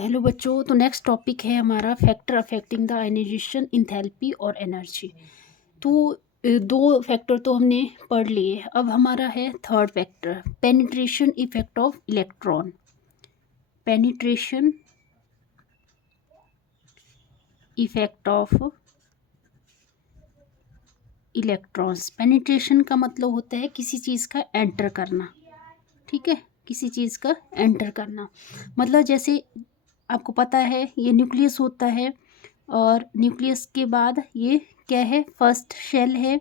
Hello बच्चों, तो next topic है हमारा factor affecting the ionisation enthalpy और एनर्जी। तो दो फैक्टर तो हमने पढ़ लिए। अब हमारा है third factor, penetration effect of electron. Penetration effect of electrons. Penetration का मतलब होता है किसी चीज़ का एंटर करना। ठीक है, किसी चीज़ का एंटर करना मतलब जैसे आपको पता है ये न्यूक्लियस होता है, और न्यूक्लियस के बाद ये क्या है, फर्स्ट शेल है,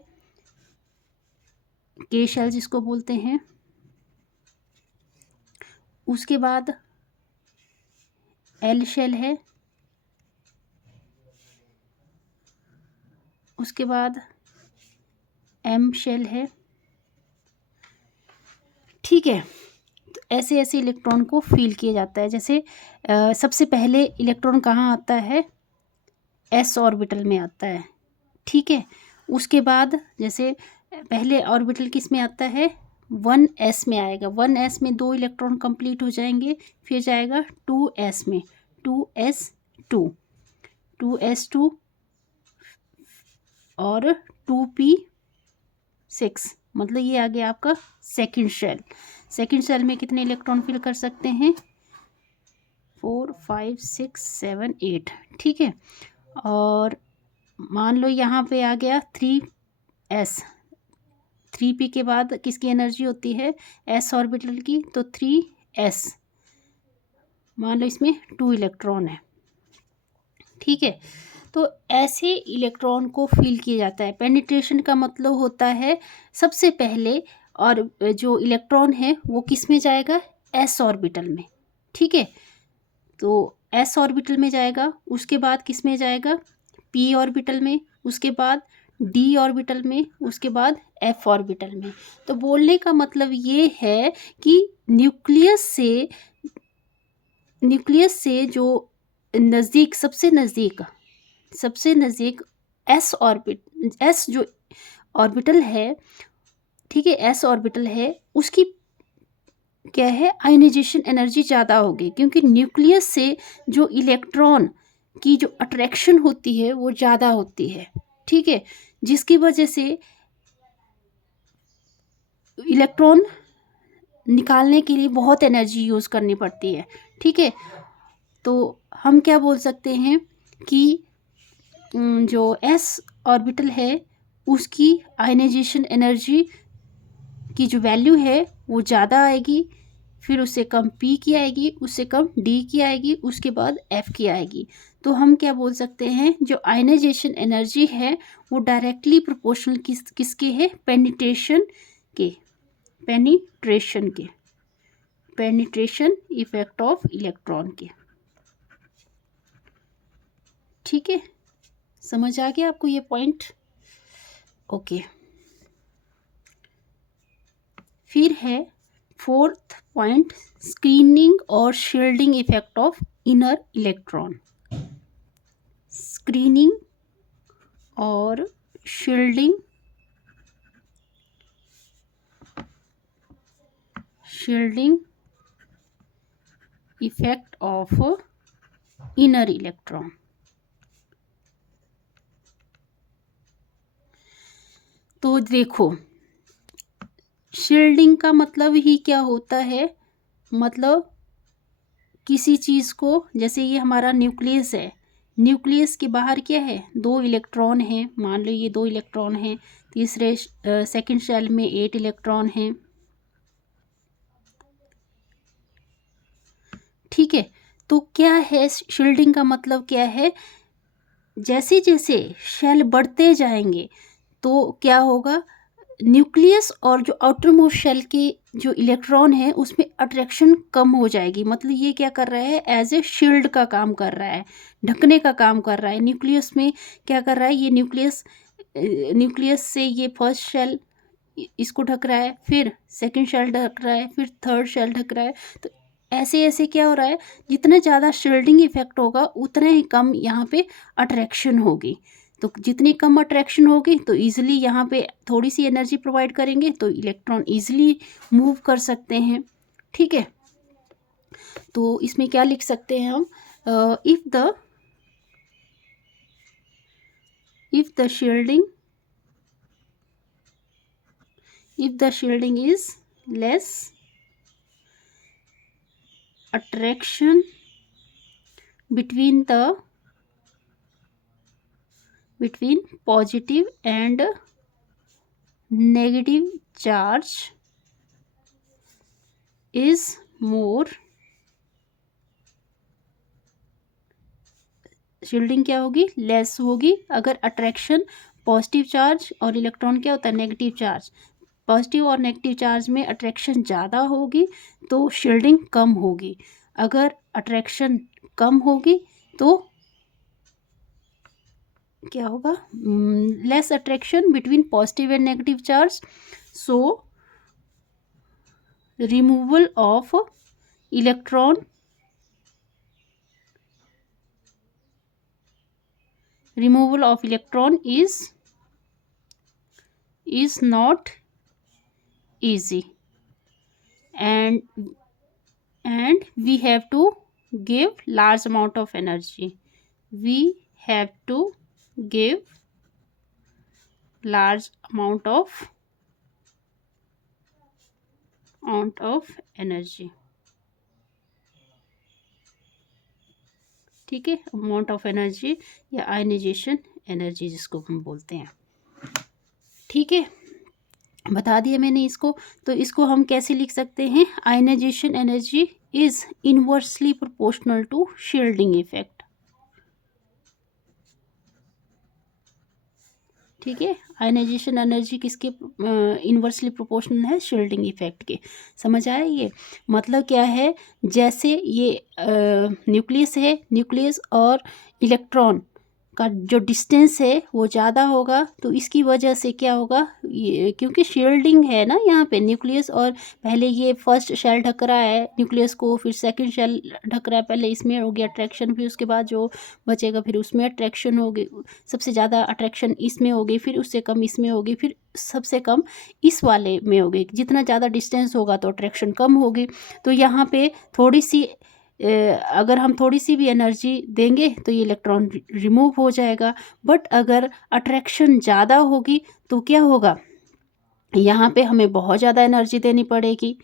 के शेल जिसको बोलते हैं। उसके बाद एल शेल है, उसके बाद एम शेल है। ठीक है, तो ऐसे ऐसे इलेक्ट्रॉन को फील किया जाता है। जैसे सबसे पहले इलेक्ट्रॉन कहाँ आता है, एस ऑर्बिटल में आता है। ठीक है, उसके बाद जैसे पहले ऑर्बिटल किस में आता है, 1s में आएगा। 1s में 2 इलेक्ट्रॉन कंप्लीट हो जाएंगे, फिर जाएगा 2s में, 2s2, 2s2 और 2p6, मतलब ये आ गया आपका सेकंड शेल। सेकंड शेल में कितने इलेक्ट्रॉन फिल कर सकते हैं, 4 5 6 7 8। ठीक है, और मान लो यहाँ पे आ गया 3s। 3p के बाद किसकी एनर्जी होती है, s ऑर्बिटल की, तो 3s। मान लो इसमें 2 इलेक्ट्रॉन है। ठीक है, तो ऐसे इलेक्ट्रॉन को फील किया जाता है। पेनिट्रेशन का मतलब होता है सबसे पहले, और जो इलेक्ट्रॉन है वो किस में जाएगा, s ऑर्बिटल में। ठीक है, तो s ऑर्बिटल में जाएगा, उसके बाद किस में जाएगा, p ऑर्बिटल में, उसके बाद d ऑर्बिटल में, उसके बाद f ऑर्बिटल में। तो बोलने का मतलब ये है कि न्यूक्लियस से जो नज़दीक, सबसे नज़दीक s जो ऑर्बिटल है, ठीक है, s ऑर्बिटल है, उसकी क्या है, आयनाइजेशन एनर्जी ज़्यादा होगी, क्योंकि न्यूक्लियस से जो इलेक्ट्रॉन की जो अट्रैक्शन होती है वो ज़्यादा होती है। ठीक है, जिसकी वजह से इलेक्ट्रॉन निकालने के लिए बहुत एनर्जी यूज़ करनी पड़ती है। ठीक है, तो हम क्या बोल सकते हैं कि जो s ऑर्बिटल है उसकी आयनाइजेशन एनर्जी की जो वैल्यू है वो ज़्यादा आएगी, फिर उससे कम p की आएगी, उससे कम d की आएगी, उसके बाद f की आएगी। तो हम क्या बोल सकते हैं, जो आयनाइजेशन एनर्जी है वो डायरेक्टली प्रोपोर्शनल किसके है, पेनिट्रेशन इफेक्ट ऑफ इलेक्ट्रॉन के। ठीक है, समझ आ गया आपको ये पॉइंट। ओके, फिर है फोर्थ पॉइंट, स्क्रीनिंग और shielding effect of inner electron. Screening और shielding effect of inner electron. तो देखो, शील्डिंग का मतलब ही क्या होता है, मतलब किसी चीज़ को, जैसे ये हमारा न्यूक्लियस है, न्यूक्लियस के बाहर क्या है, 2 इलेक्ट्रॉन हैं। मान लो ये 2 इलेक्ट्रॉन हैं, तीसरे सेकंड शेल में 8 इलेक्ट्रॉन हैं। ठीक है, तो क्या है, शील्डिंग का मतलब क्या है, जैसे जैसे शेल बढ़ते जाएंगे तो क्या होगा, न्यूक्लियस और जो आउटर मोस्ट शेल के जो इलेक्ट्रॉन है उसमें अट्रैक्शन कम हो जाएगी। मतलब ये क्या कर रहा है, एज ए शील्ड का काम कर रहा है, ढकने का काम कर रहा है। न्यूक्लियस में क्या कर रहा है, ये न्यूक्लियस से ये फर्स्ट शेल इसको ढक रहा है, फिर सेकंड शेल ढक रहा है, फिर थर्ड शेल ढक रहा है। तो ऐसे ऐसे क्या हो रहा है, जितना ज़्यादा शील्डिंग इफेक्ट होगा उतना ही कम यहाँ पे अट्रैक्शन होगी। तो जितनी कम अट्रैक्शन होगी तो ईजिली यहाँ पे थोड़ी सी एनर्जी प्रोवाइड करेंगे तो इलेक्ट्रॉन ईजिली मूव कर सकते हैं। ठीक है, तो इसमें क्या लिख सकते हैं हम, if the shielding is less, attraction between positive and negative charge is more, shielding क्या होगी, लेस होगी। अगर अट्रैक्शन पॉजिटिव चार्ज और इलेक्ट्रॉन क्या होता है, नेगेटिव चार्ज, पॉजिटिव और नेगेटिव चार्ज में अट्रैक्शन ज़्यादा होगी तो शील्डिंग कम होगी। अगर अट्रैक्शन कम होगी तो क्या होगा, less attraction between positive and negative charge, so removal of electron is not easy, and we have to give large amount of energy. We have to give large amount of energy. ठीक है, amount of energy या ionization energy जिसको हम बोलते हैं। ठीक है, बता दिया मैंने इसको। तो इसको हम कैसे लिख सकते हैं, ionisation energy is inversely proportional to shielding effect. ठीक है, आयनाइजेशन एनर्जी किसके इनवर्सली प्रोपोर्शनल है, शील्डिंग इफेक्ट के। समझ आया ये मतलब क्या है, जैसे ये न्यूक्लियस है, न्यूक्लियस और इलेक्ट्रॉन का जो डिस्टेंस है वो ज़्यादा होगा तो इसकी वजह से क्या होगा, ये क्योंकि शील्डिंग है ना यहाँ पे, न्यूक्लियस और पहले ये फर्स्ट शेल ढक रहा है न्यूक्लियस को, फिर सेकंड शेल ढक रहा है, पहले इसमें हो गया अट्रैक्शन, फिर उसके बाद जो बचेगा फिर उसमें अट्रैक्शन होगी, सबसे ज़्यादा अट्रैक्शन इसमें होगी, फिर उससे कम इसमें होगी, फिर सबसे कम इस वाले में होगी। जितना ज़्यादा डिस्टेंस होगा तो अट्रैक्शन कम होगी। तो यहाँ पे थोड़ी सी अगर हम थोड़ी सी भी एनर्जी देंगे तो ये इलेक्ट्रॉन रिमूव हो जाएगा, बट अगर अट्रैक्शन ज़्यादा होगी तो क्या होगा, यहाँ पे हमें बहुत ज़्यादा एनर्जी देनी पड़ेगी।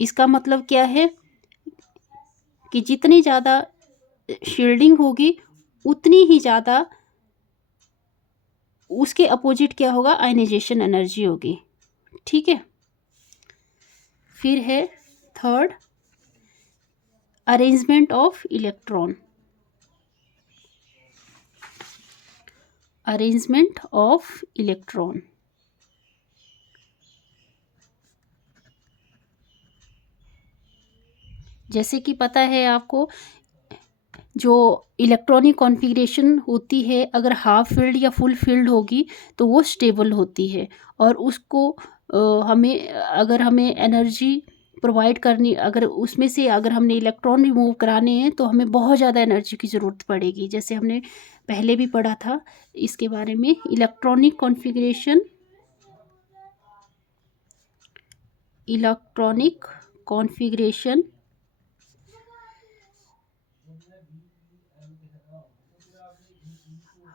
इसका मतलब क्या है कि जितनी ज़्यादा शील्डिंग होगी उतनी ही ज़्यादा उसके अपोजिट क्या होगा, आयनाइजेशन एनर्जी होगी। ठीक है, फिर है third, arrangement of electron. Arrangement of electron, जैसे कि पता है आपको, जो इलेक्ट्रॉनिक कॉन्फ़िगरेशन होती है अगर हाफ फील्ड या फुल फील्ड होगी तो वो स्टेबल होती है, और उसको अगर हमें एनर्जी प्रोवाइड करनी, अगर उसमें से अगर हमने इलेक्ट्रॉन रिमूव कराने हैं तो हमें बहुत ज़्यादा एनर्जी की ज़रूरत पड़ेगी। जैसे हमने पहले भी पढ़ा था इसके बारे में, electronic configuration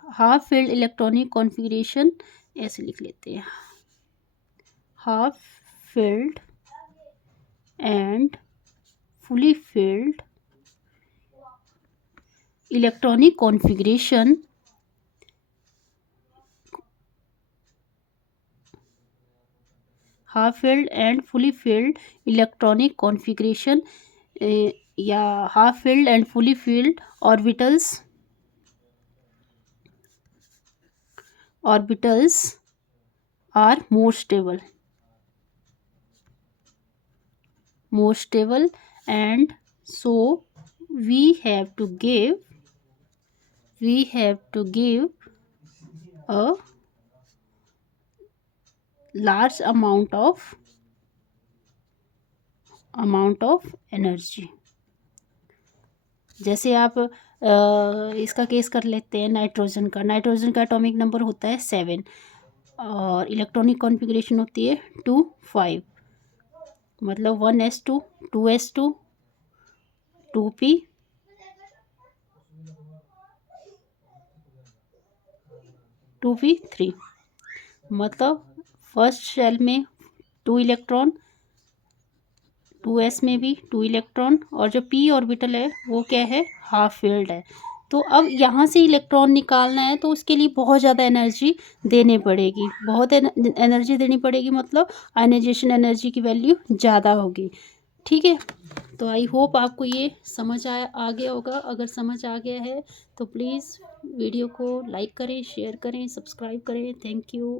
half filled electronic configuration, ऐसे लिख लेते हैं, half filled and fully filled electronic configuration half filled and fully filled electronic configuration या half filled and fully filled orbitals are more stable, and so we have to give a large amount of energy। जैसे आप इसका case कर लेते हैं nitrogen का atomic number होता है 7 और इलेक्ट्रॉनिक कॉन्फ़िगरेशन होती है 2 5, मतलब 1s2 2s2 2p 2p3, मतलब फर्स्ट शेल में 2 इलेक्ट्रॉन, 2s में भी 2 इलेक्ट्रॉन, और जो p ऑर्बिटल है वो क्या है, हाफ फिल्ड है। तो अब यहाँ से इलेक्ट्रॉन निकालना है तो उसके लिए बहुत ज़्यादा एनर्जी देनी पड़ेगी, बहुत एनर्जी देनी पड़ेगी, मतलब आयनाइजेशन एनर्जी की वैल्यू ज़्यादा होगी। ठीक है, तो आई होप आपको ये समझ आ गया होगा। अगर समझ आ गया है तो प्लीज़ वीडियो को लाइक करें, शेयर करें, सब्सक्राइब करें। Thank you.